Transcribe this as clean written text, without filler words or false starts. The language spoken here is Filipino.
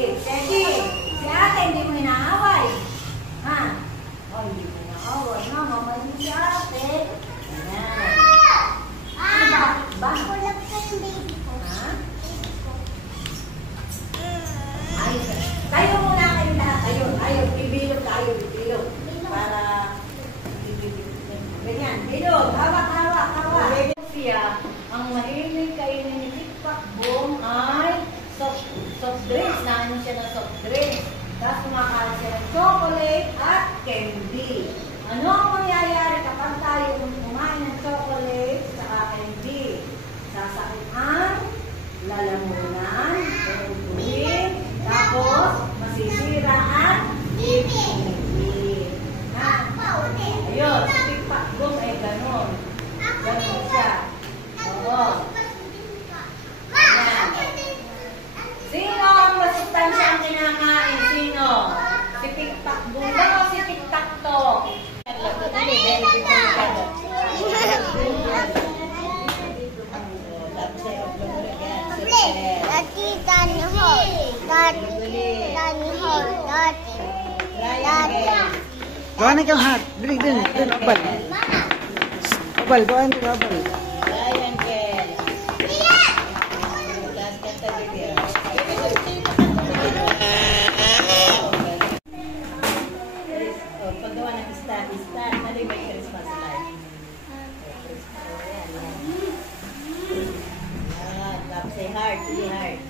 Teddy, si ate hindi mo inaaway. Ha? Oh, hindi mo inaaway. No, mamayin si ate. Ayan. Ba? Kulap ka yung baby ko. Ha? Ayos. Tayo muna kayo lahat. Ayun. Bibilog tayo. Bibilog. Para ganyan. Bilog. Hawak. Siya, ang mahilig kainin ni Tikpak Boom ay soft drinks. Naano siya ng soft drinks. Tapos kumakain siya ng chocolate at candy. Ano ang mangyayari kapag tayo kumain ng chocolate sa candy? Sasakit ang lalamunan, uubuhin, tapos masisira ang ngipin. Ayun, si Tikpak Boom ay ganon. Ganon siya. Oo. Sino ang masustansya ang kinakain? Sino? Si Tikpak Boom o si Tiktak to? Gawa na kang hat. Dali, abal. Abal, gawa na kang abal. Ryan Kel. Paggawa ng star. Nari may Christmas light. Say heart. Say heart.